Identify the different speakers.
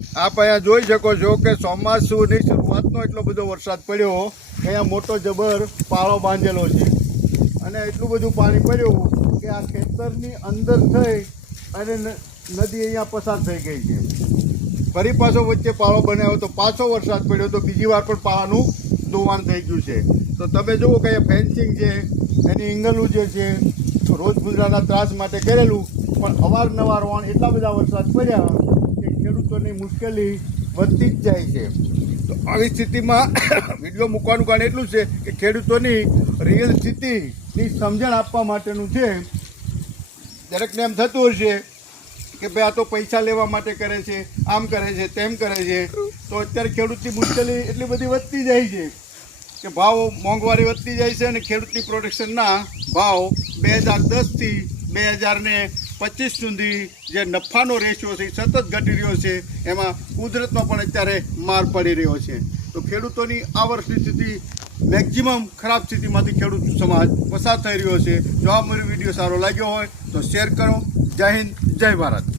Speaker 1: આપ અહીંયા જોઈ શકો છો કે ચોમાસુની શરૂઆતનો એટલો બધો વરસાદ પડ્યો અહીંયા મોટો જબર પાળો બાંધેલો છે. અને એટલું બધું પાણી પડ્યું કે આ ખેતરની અંદર થઈ અને નદી અહીંયા પસાર થઈ ગઈ છે. ફરી પાછો વચ્ચે પાળો બનાવ્યો તો પાછો વરસાદ પડ્યો તો બીજી વાર પણ પાળાનું ધોવાણ થઈ ગયું છે. તો તમે જુઓ કે ફેન્સિંગ છે, એની ઇંગલું જે છે, રોજ ગુજરાતના ત્રાસ માટે કરેલું, પણ અવારનવાર વણ એટલા બધા વરસાદ પડ્યા ખેડૂતોની મુશ્કેલી વધતી જ જાય છે. તો આવી સ્થિતિમાં વીડિયો મૂકવાનું કારણ એટલું છે કે ખેડૂતોની રિયલ સ્થિતિની સમજણ આપવા માટેનું છે દરેકને એમ થતું હશે કે ભાઈ આ તો પૈસા લેવા માટે કરે છે, આમ કરે છે, તેમ કરે છે. તો અત્યારે ખેડૂતની મુશ્કેલી એટલી બધી વધતી જાય છે કે ભાવ મોંઘવારી વધતી જાય છે અને ખેડૂતની પ્રોડક્શનના ભાવ બે હજાર દસથી બે હજાર ને પચીસ સુધી જે નફાનો રેશિયો છે, એ સતત ઘટી રહ્યો છે, એમાં કુદરતનો પણ અત્યારે માર પડી રહ્યો છે. તો ખેડૂતોની આ વર્ષની સ્થિતિ મેક્ઝિમમ ખરાબ સ્થિતિમાંથી ખેડૂત સમાજ પસાર થઈ રહ્યો છે. જો આ મારો વીડિયો સારો લાગ્યો હોય, તો શેર કરો. જય હિન્દ, જય ભારત.